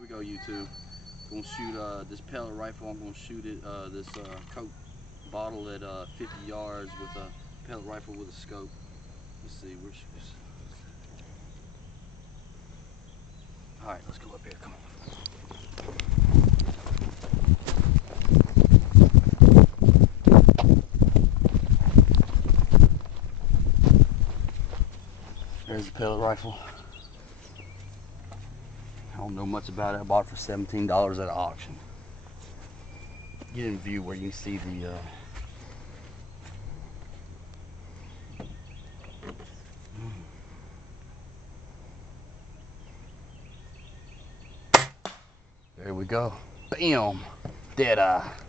Here we go, YouTube. Gonna shoot this pellet rifle. I'm gonna shoot it this Coke bottle at 50 yards with a pellet rifle with a scope. Let's see, where's this? All right, let's go up here. Come on. There's the pellet rifle. I don't know much about it. I bought it for $17 at an auction. Get in view where you can see the there we go. Bam! Dead eye.